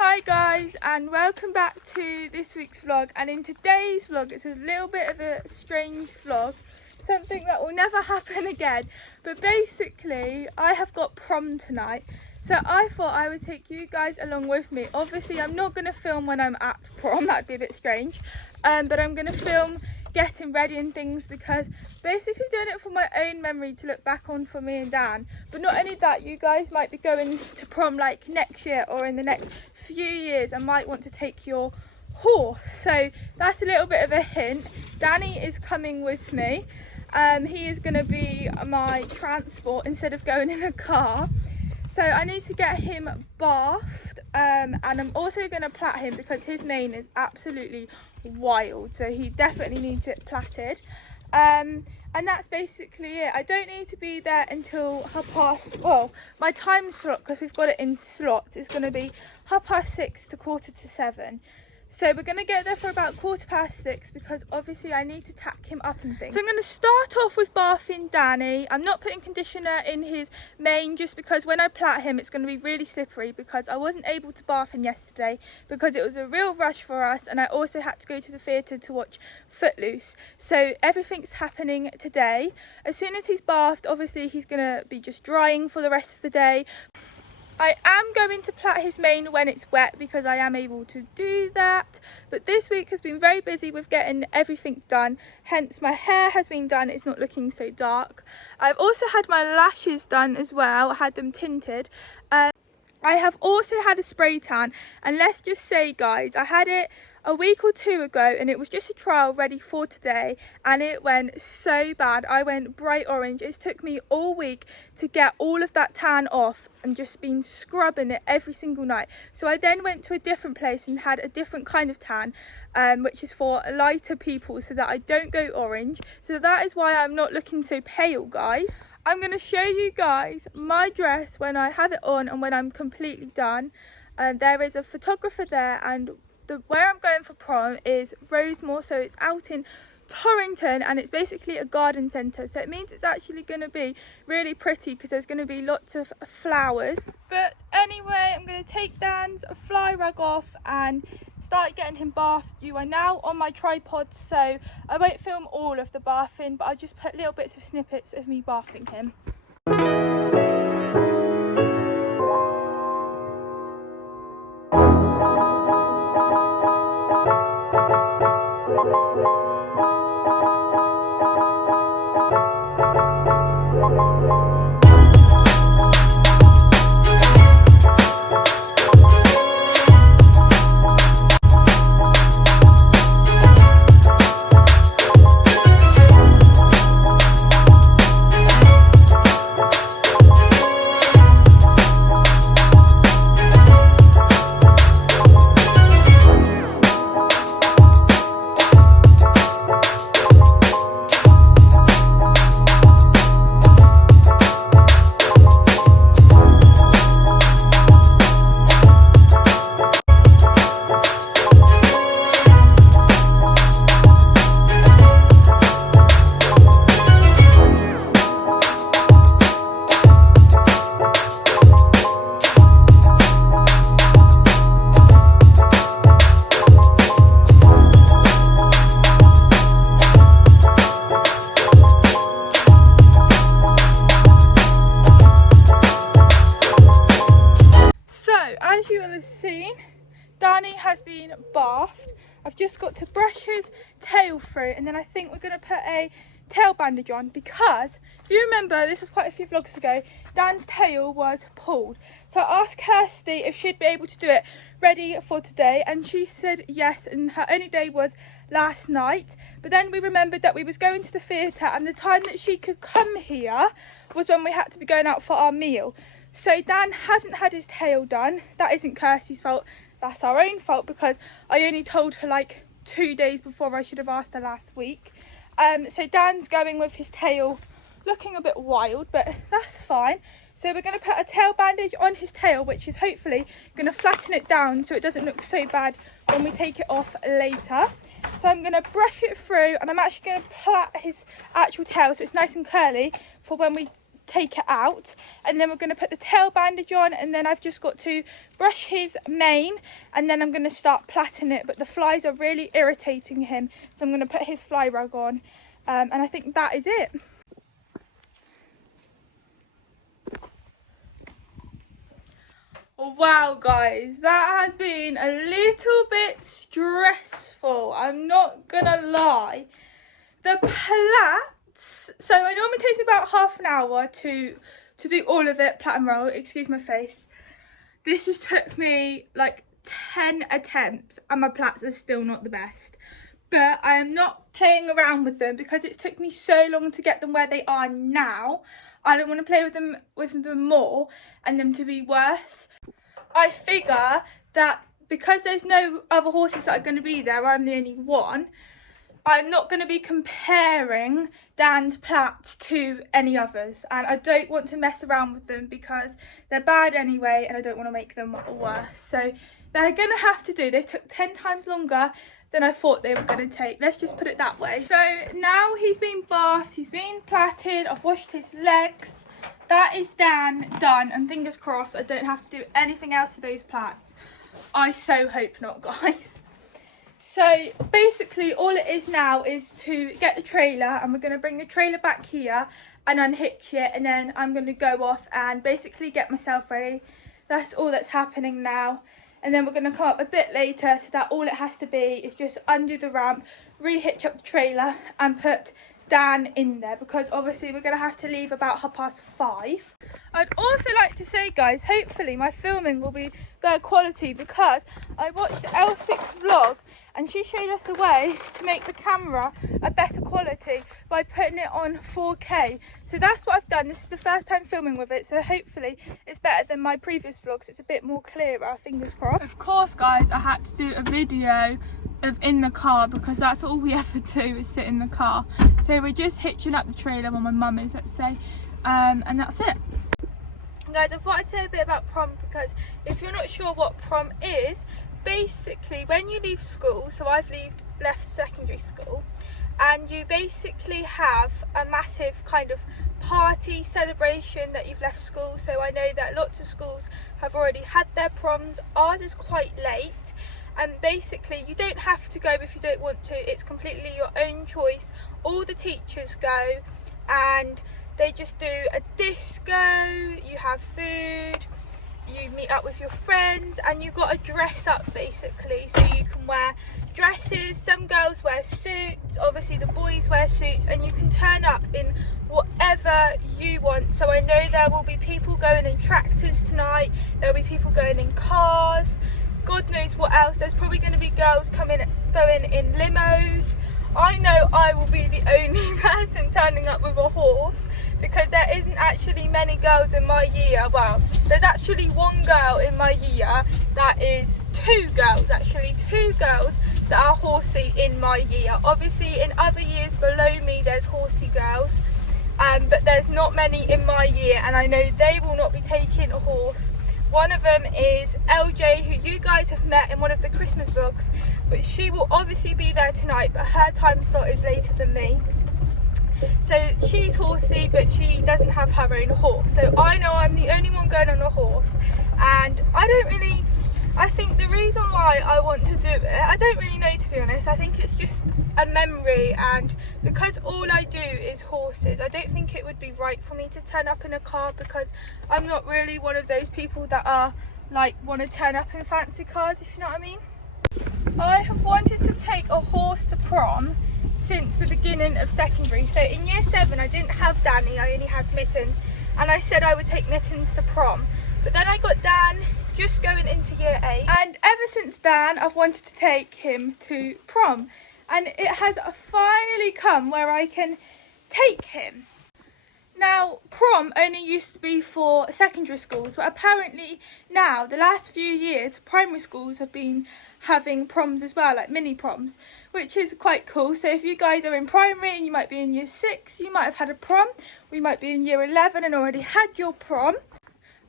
Hi guys, and welcome back to this week's vlog. And in today's vlog, it's a little bit of a strange vlog, something that will never happen again. But basically, I have got prom tonight, so I thought I would take you guys along with me. Obviously, I'm not going to film when I'm at prom, that'd be a bit strange, but I'm going to film getting ready and things, because basically doing it for my own memory to look back on for me and Dan. But not only that, you guys might be going to prom like next year or in the next few years and might want to take your horse, so that's a little bit of a hint. Danny is coming with me. He is going to be my transport instead of going in a car, so I need to get him bathed, and I'm also going to plait him because his mane is absolutely wild, so he definitely needs it plaited. And that's basically it. I don't need to be there until well, my time slot, because we've got it in slots, is going to be 6:30 to 7:15. So we're going to get there for about 6:15, because obviously I need to tack him up and things. So I'm going to start off with bathing Danny. I'm not putting conditioner in his mane just because when I plait him it's going to be really slippery, because I wasn't able to bath him yesterday because it was a real rush for us, and I also had to go to the theatre to watch Footloose. So everything's happening today. As soon as he's bathed, obviously he's going to be just drying for the rest of the day. I am going to plait his mane when it's wet because I am able to do that, but this week has been very busy with getting everything done, hence my hair has been done, it's not looking so dark. I've also had my lashes done as well, I had them tinted. I have also had a spray tan, and let's just say guys, I had it a week or two ago and it was just a trial ready for today, and it went so bad. I went bright orange. It took me all week to get all of that tan off and just been scrubbing it every single night. So I then went to a different place and had a different kind of tan, which is for lighter people so that I don't go orange. So that is why I'm not looking so pale, guys. I'm going to show you guys my dress when I have it on and when I'm completely done. There is a photographer there, and where I'm going for prom is Rosemore, so it's out in Torrington, and it's basically a garden centre, so it means it's actually going to be really pretty because there's going to be lots of flowers. But anyway, I'm going to take Dan's fly rug off and start getting him bathed. You are now on my tripod, so I won't film all of the bathing, but I'll just put little bits of snippets of me bathing him. As you will have seen, Danny has been bathed. I've just got to brush his tail through, and then I think we're going to put a tail bandage on, because if you remember, this was quite a few vlogs ago, Dan's tail was pulled. So I asked Kirsty if she'd be able to do it ready for today, and she said yes, and her only day was last night. But then we remembered that we was going to the theatre, and the time that she could come here was when we had to be going out for our meal. So Dan hasn't had his tail done. That isn't Kirsty's fault, that's our own fault, because I only told her like 2 days before. I should have asked her last week. So Dan's going with his tail looking a bit wild, but that's fine. So we're going to put a tail bandage on his tail, which is hopefully going to flatten it down so it doesn't look so bad when we take it off later. So I'm going to brush it through, and I'm actually going to plait his actual tail so it's nice and curly for when we take it out, and then we're going to put the tail bandage on, and then I've just got to brush his mane, and then I'm going to start plaiting it. But the flies are really irritating him, so I'm going to put his fly rug on, and I think that is it. Wow guys, that has been a little bit stressful, I'm not gonna lie. The plaits, so it normally takes me about half an hour to do all of it, plait and roll, excuse my face. This just took me like 10 attempts and my plaits are still not the best. But I am not playing around with them because it's took me so long to get them where they are now. I don't want to play with them more and them to be worse. I figure that because there's no other horses that are going to be there, I'm the only one, I'm not going to be comparing Dan's plaits to any others, and I don't want to mess around with them because they're bad anyway and I don't want to make them worse. So they're going to have to do, they took 10 times longer than I thought they were going to take, let's just put it that way. So now he's been bathed, he's been plaited, I've washed his legs. That is Dan done, and fingers crossed I don't have to do anything else to those plaits. I so hope not, guys. So basically all it is now is to get the trailer, and we're going to bring the trailer back here and unhitch it, and then I'm going to go off and basically get myself ready. That's all that's happening now. And then we're going to come up a bit later, so that all it has to be is just undo the ramp, re-hitch up the trailer and put Dan in there, because obviously we're going to have to leave about 5:30. I'd also like to say, guys, hopefully my filming will be better quality, because I watched Elphic's vlog and she showed us a way to make the camera a better quality by putting it on 4K. So that's what I've done. This is the first time filming with it, so hopefully it's better than my previous vlogs. It's a bit more clearer, fingers crossed. Of course, guys, I had to do a video of in the car because that's all we ever do is sit in the car. So we're just hitching up the trailer where my mum is, let's say, and that's it. Guys, I thought I'd say a bit about prom, because if you're not sure what prom is, basically when you leave school, so I've left secondary school, and you basically have a massive kind of party celebration that you've left school. So I know that lots of schools have already had their proms. Ours is quite late, and basically you don't have to go if you don't want to. It's completely your own choice. All the teachers go and they just do a disco, you have food, you meet up with your friends, and you've got to dress up basically. So you can wear dresses, some girls wear suits, obviously the boys wear suits, and you can turn up in whatever you want. So I know there will be people going in tractors tonight, there will be people going in cars, God knows what else. There's probably going to be girls going in limos. I know I will be the only person turning up with a horse, because there isn't actually many girls in my year. Well, there's actually one girl in my year that is two girls that are horsey in my year. Obviously in other years below me there's horsey girls, but there's not many in my year, and I know they will not be taking a horse. One of them is LJ, who you guys have met in one of the Christmas vlogs, but she will obviously be there tonight, but her time slot is later than me. So she's horsey, but she doesn't have her own horse. So I know I'm the only one going on a horse, and I think the reason why I want to do it, I don't really know, to be honest. I think it's just a memory, and because all I do is horses, I don't think it would be right for me to turn up in a car, because I'm not really one of those people that are like want to turn up in fancy cars, if you know what I mean. I have wanted to take a horse to prom since the beginning of secondary. So in year 7 I didn't have Danny, I only had Mittens, and I said I would take Mittens to prom. But then I got Dan just going into year 8, and ever since then I've wanted to take him to prom, and it has finally come where I can take him. Now, prom only used to be for secondary schools, but apparently now, the last few years, primary schools have been having proms as well, like mini proms, which is quite cool. So if you guys are in primary and you might be in year 6, you might have had a prom. We might be in year 11 and already had your prom.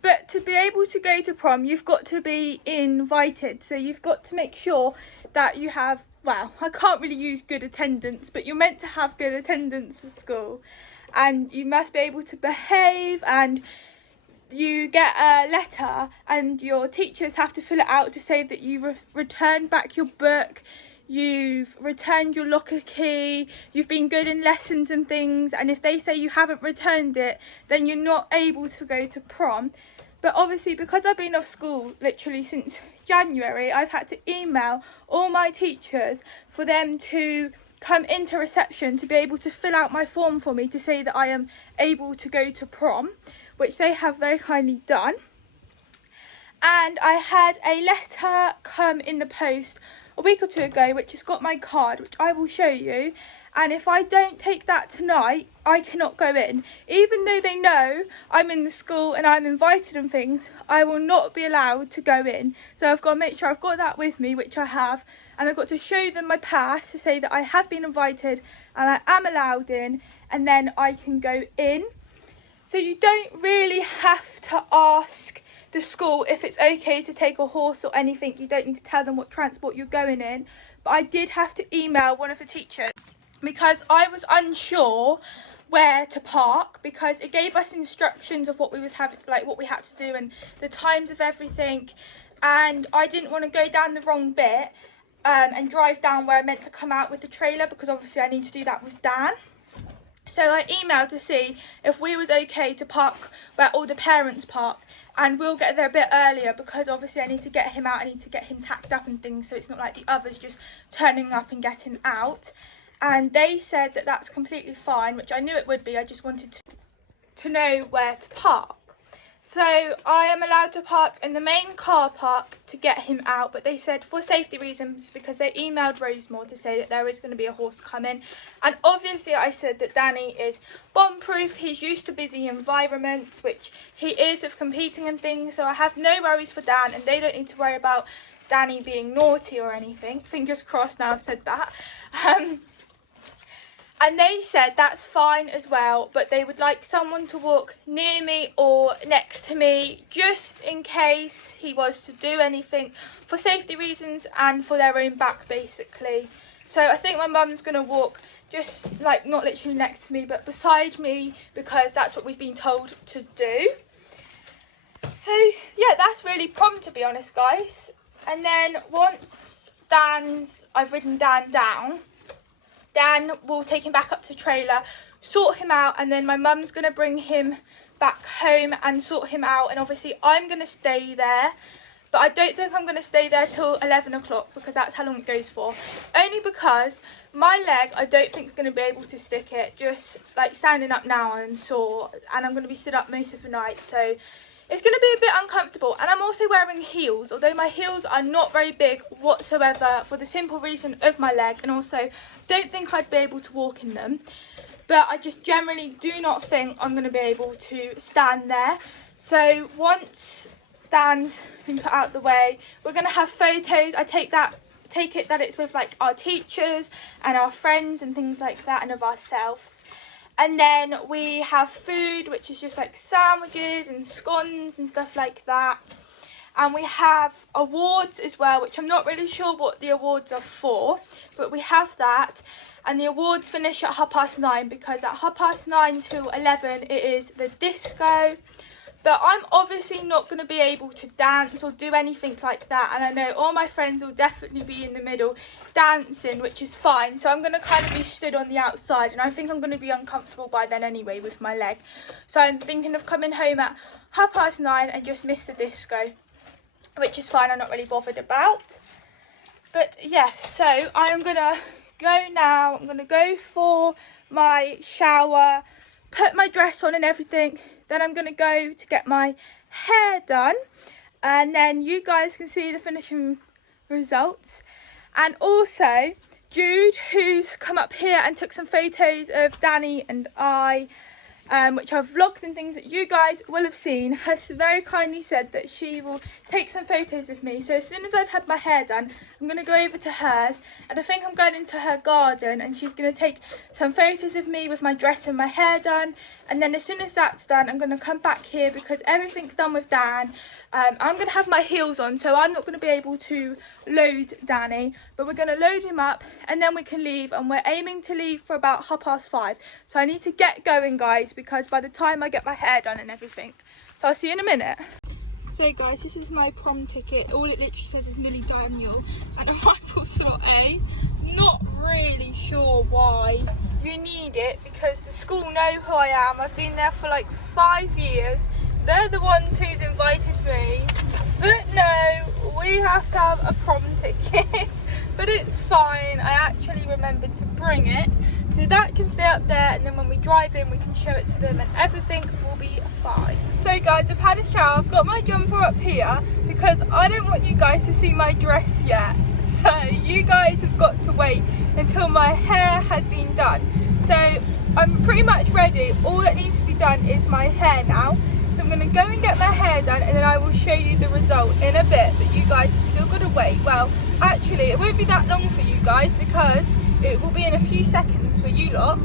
But to be able to go to prom, you've got to be invited. So you've got to make sure that you have, well, I can't really use good attendance, but you're meant to have good attendance for school. and you must be able to behave, and you get a letter and your teachers have to fill it out to say that you returned back your book, you've returned your locker key, you've been good in lessons and things, and if they say you haven't returned it, then you're not able to go to prom. But obviously, because I've been off school literally since January, I've had to email all my teachers for them to come into reception to be able to fill out my form for me to say that I am able to go to prom, which they have very kindly done. And I had a letter come in the post a week or two ago which has got my card, which I will show you, and if I don't take that tonight, I cannot go in. Even though they know I'm in the school and I'm invited and things, I will not be allowed to go in. So I've got to make sure I've got that with me, which I have, and I've got to show them my pass to say that I have been invited and I am allowed in, and then I can go in. So you don't really have to ask the school if it's okay to take a horse or anything. You don't need to tell them what transport you're going in. But I did have to email one of the teachers because I was unsure where to park, because it gave us instructions of what we was having, like what we had to do and the times of everything, and I didn't want to go down the wrong bit and drive down where I meant to come out with the trailer, because obviously I need to do that with Dan. So I emailed to see if we was okay to park where all the parents park, and we'll get there a bit earlier because obviously I need to get him out, I need to get him tacked up and things, so it's not like the others just turning up and getting out. And they said that that's completely fine, which I knew it would be. I just wanted to know where to park. So I am allowed to park in the main car park to get him out, but they said for safety reasons, because they emailed Rosemore to say that there is going to be a horse coming. And obviously I said that Danny is bomb-proof, he's used to busy environments, which he is with competing and things, so I have no worries for Dan, and they don't need to worry about Danny being naughty or anything. Fingers crossed now I've said that. And they said that's fine as well, but they would like someone to walk near me or next to me just in case he was to do anything, for safety reasons and for their own back basically. So I think my mum's going to walk just like not literally next to me but beside me, because that's what we've been told to do. So yeah, that's really prom, to be honest guys. And then once I've ridden Dan down, Dan will take him back up to trailer, sort him out, and then my mum's going to bring him back home and sort him out. And obviously I'm going to stay there, but I don't think I'm going to stay there till 11 o'clock because that's how long it goes for. Only because my leg, I don't think is going to be able to stick it. Just like standing up now, I'm sore, and I'm going to be stood up most of the night, so it's going to be a bit uncomfortable. And I'm also wearing heels, although my heels are not very big whatsoever, for the simple reason of my leg, and also don't think I'd be able to walk in them. But I just generally do not think I'm going to be able to stand there. So once Dan's been put out the way, we're going to have photos. I take it that it's with like our teachers and our friends and things like that, and of ourselves. And then we have food, which is just like sandwiches and scones and stuff like that. And we have awards as well, which I'm not really sure what the awards are for, but we have that. And the awards finish at 9:30, because at 9:30 to 11 it is the disco. But I'm obviously not going to be able to dance or do anything like that. And I know all my friends will definitely be in the middle dancing, which is fine. So I'm going to kind of be stood on the outside. And I think I'm going to be uncomfortable by then anyway with my leg. So I'm thinking of coming home at 9:30 and just miss the disco, which is fine. I'm not really bothered about. But yes, so I am going to go now. I'm going to go for my shower, put my dress on and everything. Then I'm going to go to get my hair done, and then you guys can see the finishing results. And also Jude, who's come up here and took some photos of Danny and I, which I've vlogged and things that you guys will have seen, has very kindly said that she will take some photos of me. So as soon as I've had my hair done, I'm going to go over to hers, and I think I'm going into her garden and she's going to take some photos of me with my dress and my hair done. And then as soon as that's done, I'm going to come back here because everything's done with Dan. I'm going to have my heels on, so I'm not going to be able to load Danny, but we're going to load him up and then we can leave, and we're aiming to leave for about 5:30. So I need to get going, guys, because by the time I get my hair done and everything. So I'll see you in a minute. So guys, this is my prom ticket. All it literally says is Millie Daniel and arrival slot A. Not really sure why you need it, because the school know who I am. I've been there for like 5 years. They're the ones who's invited me. But no, we have to have a prom ticket. But it's fine. I actually remembered to bring it. So that can stay up there, and then when we drive in we can show it to them and everything will be fine. So guys, I've had a shower, I've got my jumper up here because I don't want you guys to see my dress yet. So you guys have got to wait until my hair has been done. So I'm pretty much ready. All that needs to be done is my hair now. So I'm going to go and get my hair done, and then I will show you the result in a bit, but you guys have still got to wait. Well, actually it won't be that long for you guys because it will be in a few seconds for you lot.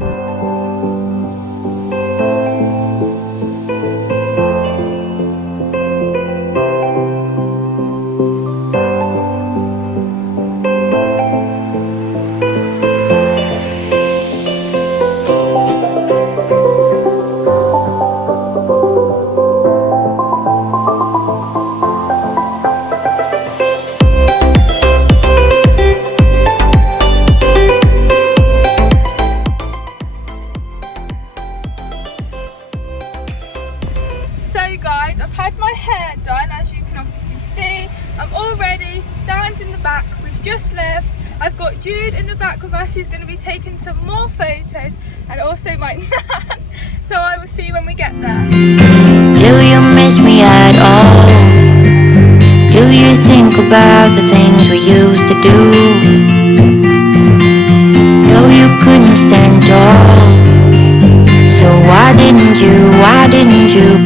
So guys, I've had my hair done, as you can obviously see. I'm all ready. Dan's in the back, we've just left. I've got Jude in the back with us, who's going to be taking some more photos, and also my nan. So I will see you when we get there. Do you miss me at all? Do you think about the things we used to do? No, you couldn't stand tall. So why didn't you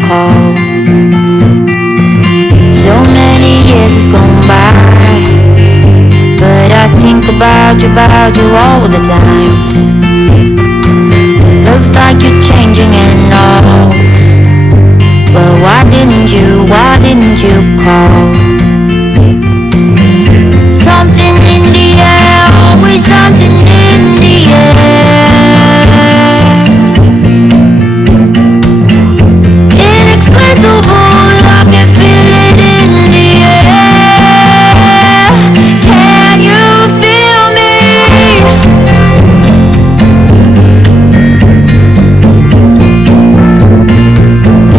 call? So many years has gone by, but I think about you all the time. Looks like you're changing and all, but why didn't you call? Something in the air, always something in the air. Inexplicable, I can feel it in the air. Can you feel me?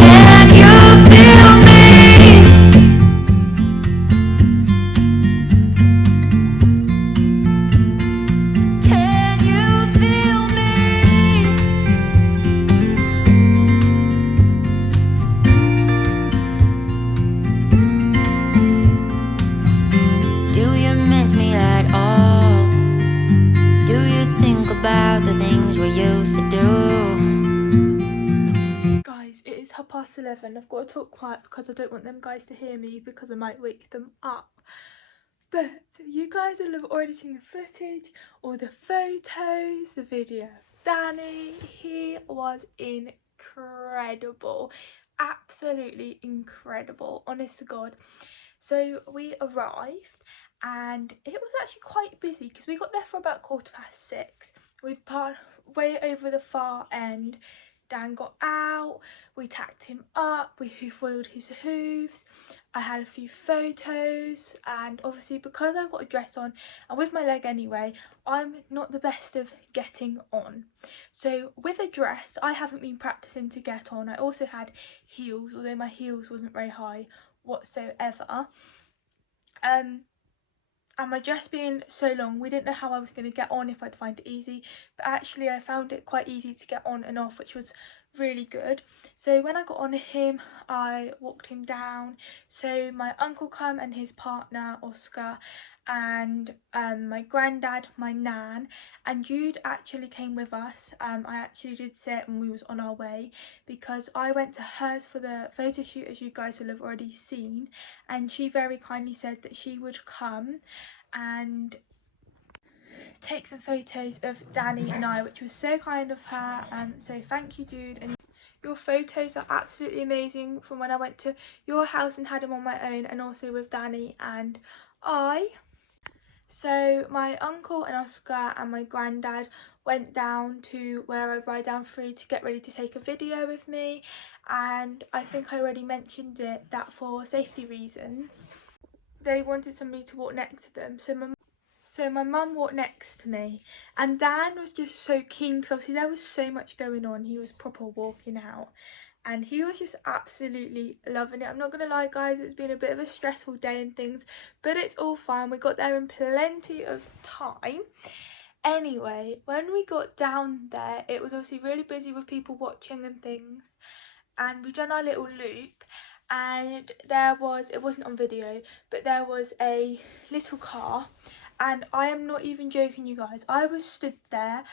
Can you feel me? Can you feel me? Do you miss me at all? Do you think about the things we used to do? Guys, it is 11:30. I've got to talk quiet because I don't want them guys to hear me, because I might wake them up. But you guys will have already seen the footage, all the photos, the video of Danny. He was incredible, absolutely incredible, honest to God. So we arrived and it was actually quite busy because we got there for about 6:15. We parked way over the far end. Dan got out, we tacked him up, we hoof-oiled his hooves. I had a few photos, and obviously because I've got a dress on and with my leg anyway, I'm not the best of getting on. So with a dress, I haven't been practicing to get on. I also had heels, although my heels wasn't very high whatsoever. And my dress being so long, we didn't know how I was going to get on, if I'd find it easy, but actually I found it quite easy to get on and off, which was really good. So when I got on him, I walked him down. So my uncle come and his partner Oscar, and my granddad, my nan, and Jude actually came with us. I actually did sit when we was on our way, because I went to hers for the photo shoot, as you guys will have already seen, and she very kindly said that she would come and take some photos of Danny and I, which was so kind of her. So thank you, Jude, and your photos are absolutely amazing from when I went to your house and had them on my own, and also with Danny and I. So my uncle and Oscar and my granddad went down to where I ride down through to get ready to take a video with me, and I think I already mentioned it that for safety reasons they wanted somebody to walk next to them. So my mum walked next to me, and Dan was just so keen because obviously there was so much going on. He was proper walking out and he was just absolutely loving it. I'm not gonna lie guys, it's been a bit of a stressful day and things, but it's all fine. We got there in plenty of time. Anyway, when we got down there, it was obviously really busy with people watching and things, and we done our little loop, and it wasn't on video, but there was a little car, and I am not even joking you guys, I was stood there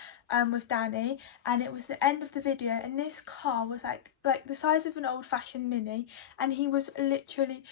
with Danny, and it was the end of the video, and this car was like the size of an old-fashioned Mini, and he was literally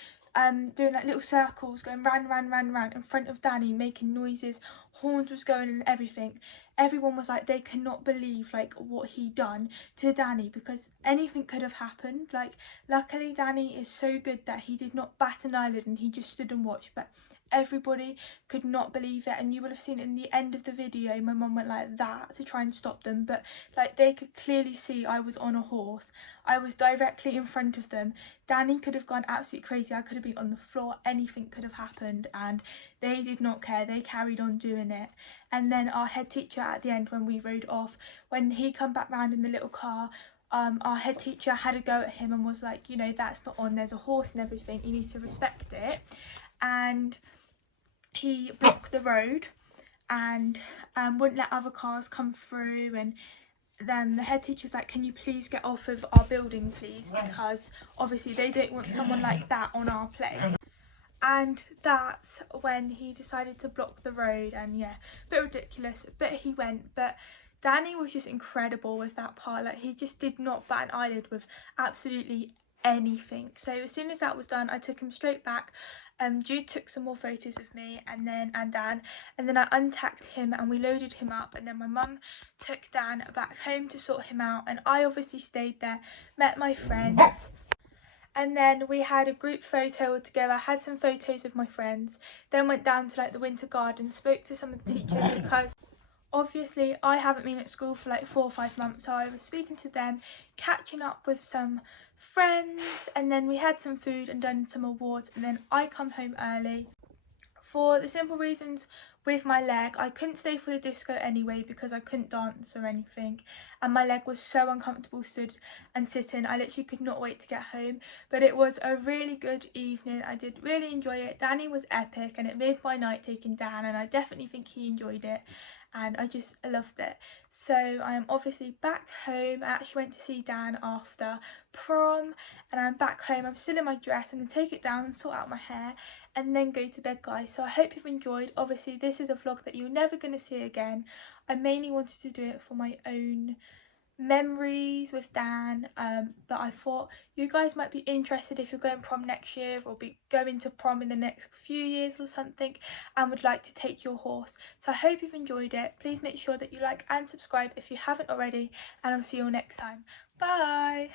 doing like little circles, going round in front of Danny, making noises, horns was going and everything. Everyone was like, they cannot believe like what he done to Danny, because anything could have happened. Like luckily Danny is so good that he did not bat an eyelid and he just stood and watched, but everybody could not believe it. And you will have seen in the end of the video my mum went like that to try and stop them, but like they could clearly see I was on a horse. I was directly in front of them. Danny could have gone absolutely crazy, I could have been on the floor, anything could have happened, and they did not care. They carried on doing it. And then our head teacher at the end, when we rode off, when he come back round in the little car, our head teacher had a go at him and was like, you know, that's not on, there's a horse and everything, you need to respect it. And he blocked the road and wouldn't let other cars come through, and then the head teacher was like, can you please get off of our building please, because obviously they don't want someone like that on our place. And that's when he decided to block the road, and yeah, a bit ridiculous, but he went. But Danny was just incredible with that part, like he just did not bat an eyelid with absolutely anything. So as soon as that was done, I took him straight back. Jude took some more photos of me and Dan, and then I untacked him and we loaded him up, and then my mum took Dan back home to sort him out, and I obviously stayed there, met my friends, and then we had a group photo together, had some photos of my friends, then went down to like the winter garden, spoke to some of the teachers, because obviously I haven't been at school for like 4 or 5 months, so I was speaking to them, catching up with some friends, and then we had some food and done some awards, and then I come home early for the simple reasons with my leg. I couldn't stay for the disco anyway because I couldn't dance or anything, and my leg was so uncomfortable stood and sitting. I literally could not wait to get home, but it was a really good evening. I did really enjoy it. Danny was epic and it made my night taking Dan, and I definitely think he enjoyed it, and I just loved it. So I am obviously back home. I actually went to see Dan after prom, and I'm back home. I'm still in my dress. I'm going to take it down and sort out my hair and then go to bed, guys. So I hope you've enjoyed. Obviously this is a vlog that you're never going to see again. I mainly wanted to do it for my own memories with Dan, but I thought you guys might be interested if you're going prom next year or be going to prom in the next few years or something and would like to take your horse. So I hope you've enjoyed it. Please make sure that you like and subscribe if you haven't already, and I'll see you all next time. Bye.